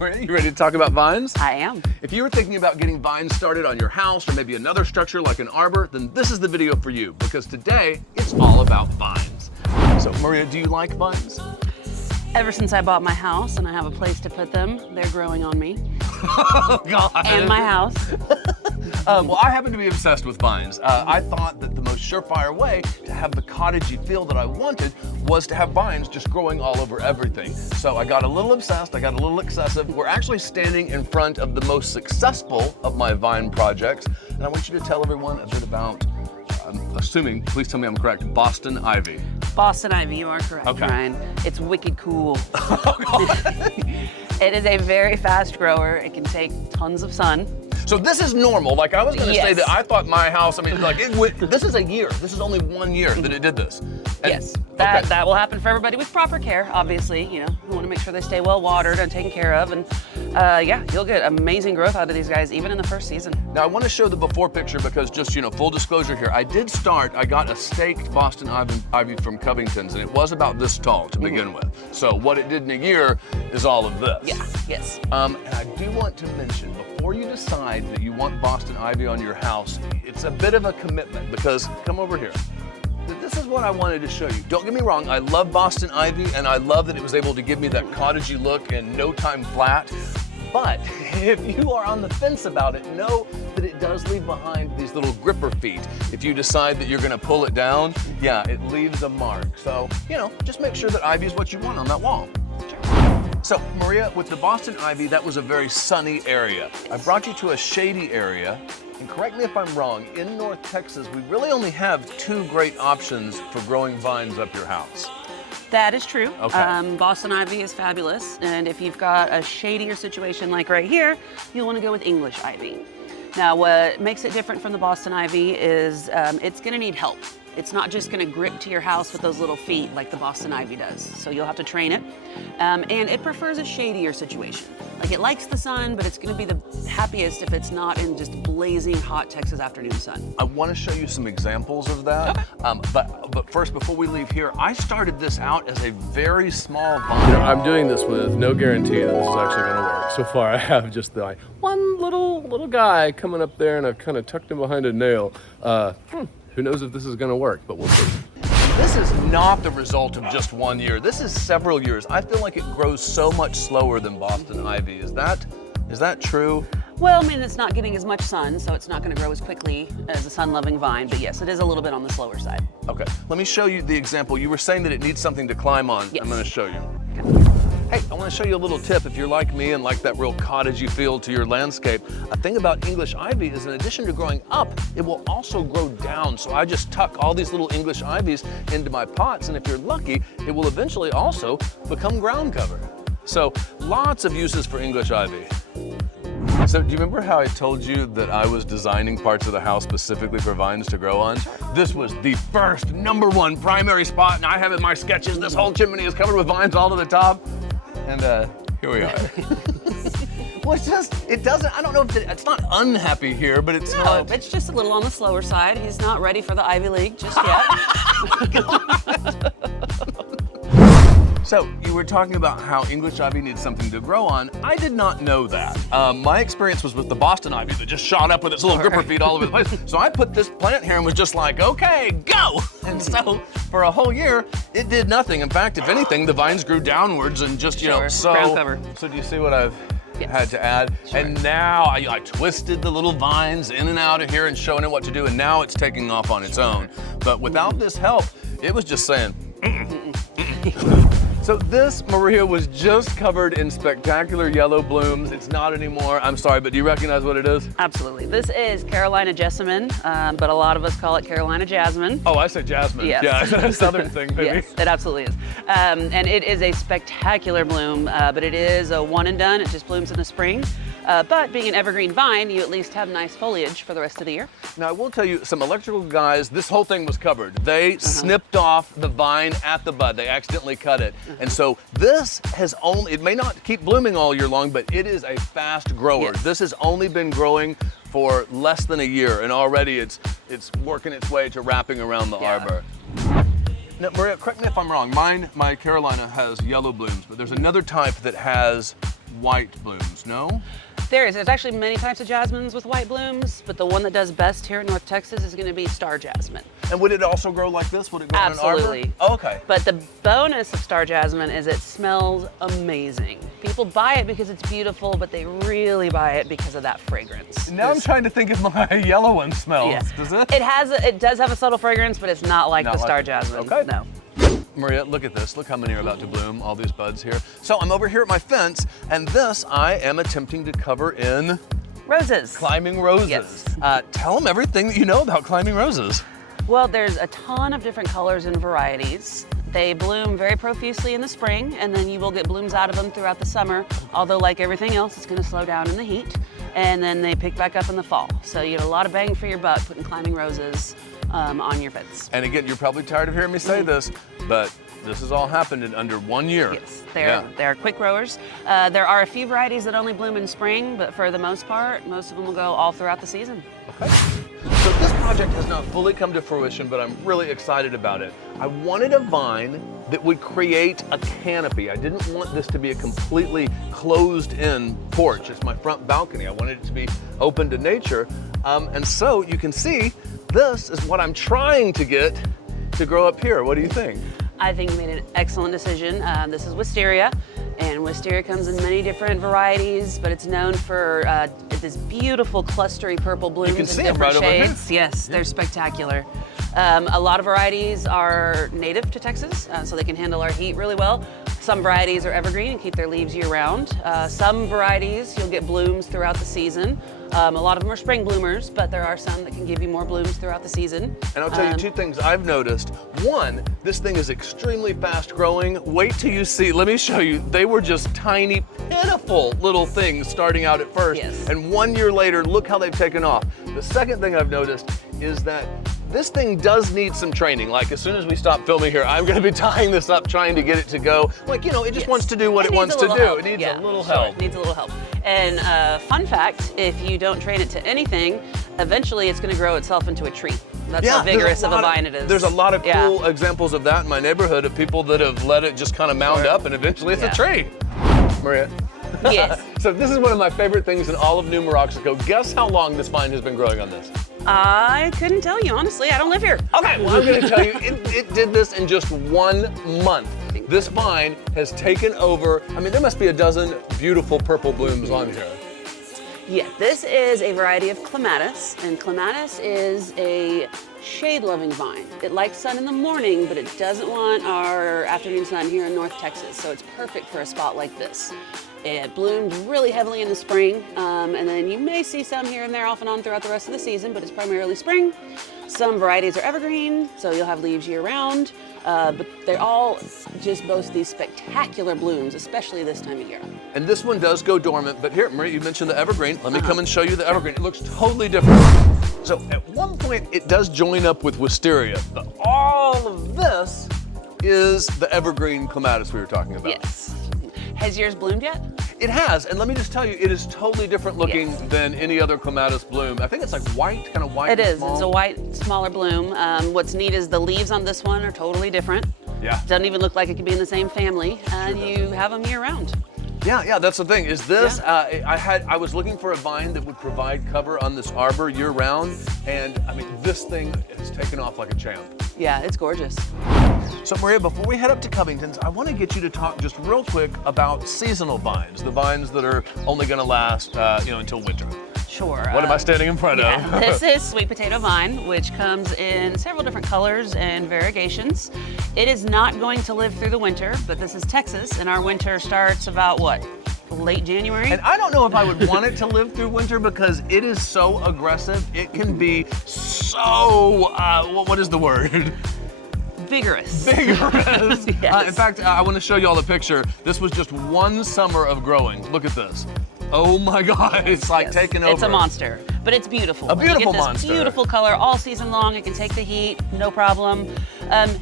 Maria, you ready to talk about vines? I am. If you were thinking about getting vines started on your house or maybe another structure like an arbor, then this is the video for you because today it's all about vines. So Maria, do you like vines? Ever since I bought my house and I have a place to put them, they're growing on me. Oh, God. And my house. Well, I happen to be obsessed with vines. I thought that the most surefire way to have the cottagey feel that I wanted was to have vines just growing all over everything. So I got a little obsessed, I got a little excessive. We're actually standing in front of the most successful of my vine projects, and I want you to tell everyone a bit about, I'm assuming, please tell me I'm correct, Boston ivy. Boston ivy, you are correct, Okay. Ryan. It's wicked cool. It is a very fast grower. It can take tons of sun. So this is normal. Like I was going to say Yes. that I thought my house, I mean, like this is a year. This is only 1 year that it did this. And- Yes, okay. that will happen for everybody with proper care, obviously. You know, we want to make sure they stay well watered and taken care of. And yeah, you'll get amazing growth out of these guys, even in the first season. Now I want to show the before picture because just, you know, full disclosure here, I got a staked Boston ivy from Covingtons and it was about this tall to begin with. So what it did in a year is all of this. Yeah, yes. And I do want to mention, before you decide that you want Boston ivy on your house, it's a bit of a commitment because, come over here. This is what I wanted to show you. Don't get me wrong, I love Boston ivy and I love that it was able to give me that cottagey look in no time flat. But if you are on the fence about it, know that it does leave behind these little gripper feet. If you decide that you're gonna pull it down, yeah, it leaves a mark. So, you know, just make sure that ivy is what you want on that wall. So, Maria, with the Boston ivy, that was a very sunny area. I brought you to a shady area, and correct me if I'm wrong, in North Texas, we really only have 2 great options for growing vines up your house. That is true. Okay. Boston ivy is fabulous, and if you've got a shadier situation like right here, you'll want to go with English ivy. Now, what makes it different from the Boston ivy is it's going to need help. It's not just going to grip to your house with those little feet like the Boston ivy does. So you'll have to train it, and it prefers a shadier situation. Like it likes the sun, but it's going to be the happiest if it's not in just blazing hot Texas afternoon sun. I want to show you some examples of that. Okay. But first, before we leave here, I started this out as a very small vine. You know, I'm doing this with no guarantee that this is actually going to work. So far, I have just the one little guy coming up there, and I've kind of tucked him behind a nail. Who knows if this is going to work, but we'll see. This is not the result of just 1 year. This is several years. I feel like it grows so much slower than Boston ivy. Is that true? Well, I mean, it's not getting as much sun, so it's not going to grow as quickly as a sun-loving vine, but yes, it is a little bit on the slower side. Okay, let me show you the example. You were saying that it needs something to climb on. Yes. I'm going to show you. Hey, I want to show you a little tip if you're like me and like that real cottagey feel to your landscape. A thing about English ivy is in addition to growing up, it will also grow down. So I just tuck all these little English ivies into my pots, and if you're lucky, it will eventually also become ground cover. So lots of uses for English ivy. So do you remember how I told you that I was designing parts of the house specifically for vines to grow on? This was the first #1 primary spot, and I have in my sketches, this whole chimney is covered with vines all to the top. And here we are. Well, it doesn't, I don't know if it's not unhappy here, but it's No, not. it's just a little on the slower side. He's not ready for the Ivy League just yet. So you were talking about how English ivy needs something to grow on. I did not know that. My experience was with the Boston ivy that just shot up with its little gripper feet all over the place. So I put this plant here and was just like, okay, go! And so for a whole year, it did nothing. In fact, if anything, the vines grew downwards and just, you know, Sure, ground cover. So do you see what I've Yes. had to add? Sure. And now I twisted the little vines in and out of here and showing it what to do, and now it's taking off on its own. But without this help, it was just saying, So this, Maria, was just covered in spectacular yellow blooms. It's not anymore. I'm sorry, but do you recognize what it is? Absolutely. This is Carolina jessamine, but a lot of us call it Carolina jasmine. Oh, I said Jasmine. Yes. Yeah, it's a southern thing, maybe. Yes, it absolutely is. And it is a spectacular bloom, but it is a one and done. It just blooms in the spring. But being an evergreen vine, you at least have nice foliage for the rest of the year. Now, I will tell you, some electrical guys, this whole thing was covered. They snipped off the vine at the bud. They accidentally cut it. And so this has only, it may not keep blooming all year long, but it is a fast grower. Yes. This has only been growing for less than a year, and already it's working its way to wrapping around the arbor. Now, Maria, correct me if I'm wrong. My Carolina has yellow blooms, but there's another type that has white blooms, no? There's actually many types of jasmines with white blooms, but the one that does best here in North Texas is going to be star jasmine. And would it also grow like this? Would it grow in an arbor? Absolutely. Oh, okay. But the bonus of star jasmine is it smells amazing. People buy it because it's beautiful, but they really buy it because of that fragrance. Now I'm trying to think if my yellow one smells. Yeah. Does it? It does have a subtle fragrance, but it's not like the star jasmine. Okay. No. Maria, look at this. Look how many are about to bloom, all these buds here. So I'm over here at my fence, and this I am attempting to cover in Roses. climbing roses. Yes. Tell them everything that you know about climbing roses. Well, there's a ton of different colors and varieties. They bloom very profusely in the spring, and then you will get blooms out of them throughout the summer. Although, like everything else, it's going to slow down in the heat, and then they pick back up in the fall. So you get a lot of bang for your buck putting climbing roses on your fence. And again, you're probably tired of hearing me say this, but this has all happened in under 1 year. Yes, they're quick growers. There are a few varieties that only bloom in spring, but for the most part, most of them will go all throughout the season. Okay. So this project has not fully come to fruition, but I'm really excited about it. I wanted a vine that would create a canopy. I didn't want this to be a completely closed-in porch. It's my front balcony. I wanted it to be open to nature. And so you can see, this is what I'm trying to get to grow up here. What do you think? I think you made an excellent decision. This is Wisteria, and Wisteria comes in many different varieties, but it's known for this beautiful clustery purple blooms can in see 'em different right over here. shades. Yes, they're spectacular. A lot of varieties are native to Texas, so they can handle our heat really well. Some varieties are evergreen and keep their leaves year-round. Some varieties, you'll get blooms throughout the season. A lot of them are spring bloomers, but there are some that can give you more blooms throughout the season. And I'll tell you two things I've noticed. One, this thing is extremely fast growing. Wait till you see, let me show you. They were just tiny, pitiful little things starting out at first. Yes. And 1 year later, look how they've taken off. The second thing I've noticed is that this thing does need some training. Like as soon as we stop filming here, I'm gonna be tying this up, trying to get it to go. Like, you know, it just wants to do what it wants to do. It needs a little help. It needs a little help. And fun fact, if you don't train it to anything, eventually it's gonna grow itself into a tree. That's how vigorous of a vine it is. There's a lot of cool examples of that in my neighborhood of people that have let it just kind of mound up and eventually it's a tree. Maria. Yes. So this is one of my favorite things in all of New Mexico. Guess how long this vine has been growing on this? I couldn't tell you, honestly. I don't live here. Okay, well, I'm going to tell you, it did this in just 1 month. This vine has taken over. I mean, there must be a dozen beautiful purple blooms on here. Yeah, this is a variety of Clematis, and Clematis is a shade-loving vine. It likes sun in the morning, but it doesn't want our afternoon sun here in North Texas, so it's perfect for a spot like this. It bloomed really heavily in the spring, and then you may see some here and there off and on throughout the rest of the season, but it's primarily spring. Some varieties are evergreen, so you'll have leaves year-round, but they all just boast these spectacular blooms, especially this time of year. And this one does go dormant, but here, Maria, you mentioned the evergreen. Let me come and show you the evergreen. It looks totally different. So at one point, it does join up with Wisteria, but all of this is the evergreen Clematis we were talking about. Yes. Has yours bloomed yet? It has, and let me just tell you, it is totally different looking than any other Clematis bloom. I think it's like white, kind of white It and is. small. It's a white, smaller bloom. What's neat is the leaves on this one are totally different. Yeah. Doesn't even look like it could be in the same family, and you have them year-round. Yeah, that's the thing. Is this? I was looking for a vine that would provide cover on this arbor year-round, and I mean, this thing has taken off like a champ. Yeah, it's gorgeous. So Maria, before we head up to Covington's, I want to get you to talk just real quick about seasonal vines, the vines that are only going to last, until winter. Sure. What am I standing in front of? This is sweet potato vine, which comes in several different colors and variegations. It is not going to live through the winter, but this is Texas, and our winter starts about what? Late January? And I don't know if I would want it to live through winter because it is so aggressive. It can be so, what is the word? Vigorous. Vigorous. Yes. In fact, I want to show you all the picture. This was just 1 summer of growing. Look at this. Oh my God, it's like taking over. It's a monster, but it's beautiful. A beautiful you get this monster. Beautiful color all season long. It can take the heat, no problem.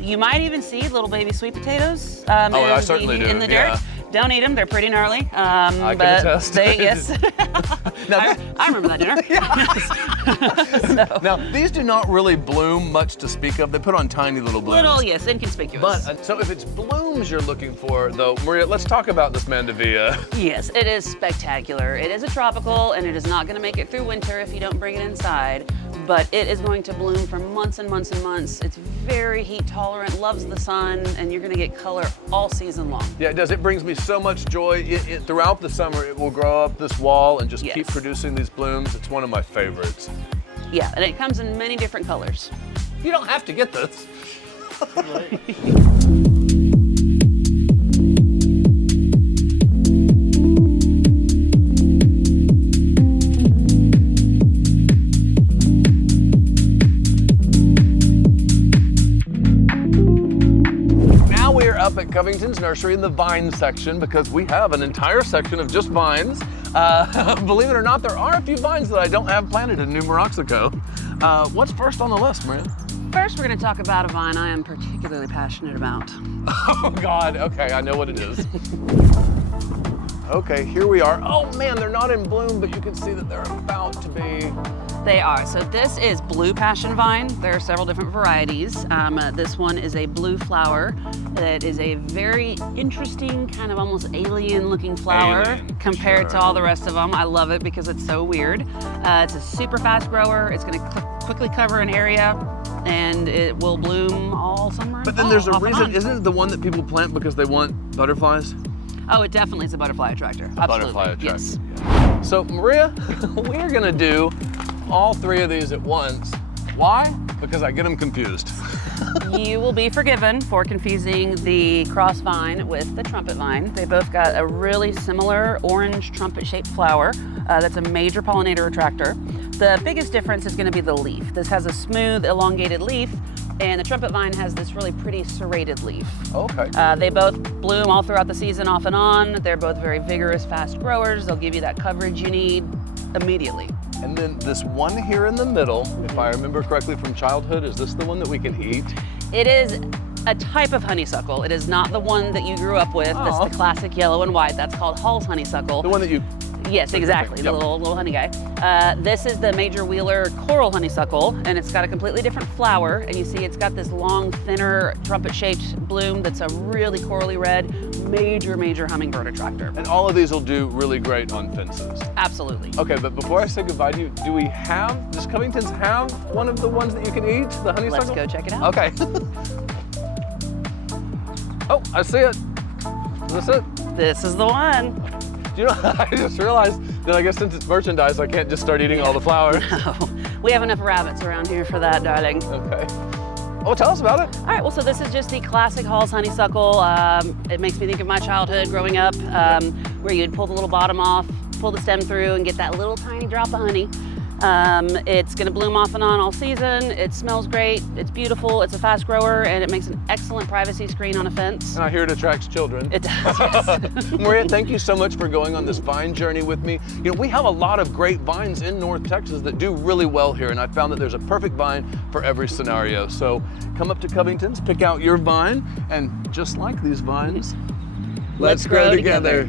You might even see little baby sweet potatoes I certainly do, in the dirt. yeah. Don't eat them, they're pretty gnarly. I can attest. Yes. I remember that dinner. Now, these do not really bloom much to speak of. They put on tiny little blooms. Little, yes, inconspicuous. But, so if it's blooms you're looking for, though, Maria, let's talk about this mandevilla. Yes, it is spectacular. It is a tropical, and it is not going to make it through winter if you don't bring it inside, but it is going to bloom for months and months and months. It's very heat tolerant, loves the sun, and you're going to get color all season long. Yeah, it does. It brings me so much joy. Throughout the summer, it will grow up this wall and just Yes. keep producing these blooms. It's one of my favorites. Yeah, and it comes in many different colors. You don't have to get this. Now we are up at Covington's Nursery in the vine section because we have an entire section of just vines. Believe it or not, there are a few vines that I don't have planted in New Mexico. What's first on the list, Maria? First, we're going to talk about a vine I am particularly passionate about. Oh God, okay, I know what it is. Okay, here we are. Oh man, they're not in bloom, but you can see that they're about to be. They are. So this is blue passion vine. There are several different varieties. This one is a blue flower. It is a very interesting, kind of almost alien looking flower compared to all the rest of them. I love it because it's so weird. It's a super fast grower. It's going to quickly cover an area, and it will bloom all summer. But then there's a reason, isn't it the one that people plant because they want butterflies? Oh, it definitely is a butterfly attractor. Absolutely. Butterfly attractor. Yes. Yeah. So Maria, we are gonna do all three of these at once. Why? Because I get them confused. You will be forgiven for confusing the cross vine with the trumpet vine. They both got a really similar orange trumpet-shaped flower. That's a major pollinator attractor. The biggest difference is going to be the leaf. This has a smooth, elongated leaf, and the trumpet vine has this really pretty serrated leaf. Okay. They both bloom all throughout the season, off and on. They're both very vigorous, fast growers. They'll give you that coverage you need immediately. And then this one here in the middle, if I remember correctly from childhood, is this the one that we can eat? It is a type of honeysuckle. It is not the one that you grew up with. That's the classic yellow and white. That's called Hall's honeysuckle. The one that you... Yes, exactly, the Yep. little honey guy. This is the major wheeler coral honeysuckle, and it's got a completely different flower, and you see it's got this long, thinner, trumpet-shaped bloom that's a really corally red, major hummingbird attractor. And all of these will do really great on fences. Absolutely. Okay, but before I say goodbye to you, does Covington's have one of the ones that you can eat, the honeysuckle? Let's go check it out. Okay. Oh, I see it. Is this it? This is the one. You know, I just realized that I guess since it's merchandise, I can't just start eating all the flowers. No, we have enough rabbits around here for that, darling. Okay. Oh, tell us about it. All right, well, so this is just the classic Hall's honeysuckle. It makes me think of my childhood growing up, where you'd pull the little bottom off, pull the stem through, and get that little tiny drop of honey. It's gonna bloom off and on all season. It smells great, it's beautiful, it's a fast grower, and it makes an excellent privacy screen on a fence. And I hear it attracts children. It does, yes. Maria, thank you so much for going on this vine journey with me. You know, we have a lot of great vines in North Texas that do really well here, and I found that there's a perfect vine for every scenario. So come up to Covington's, pick out your vine, and just like these vines, let's grow together.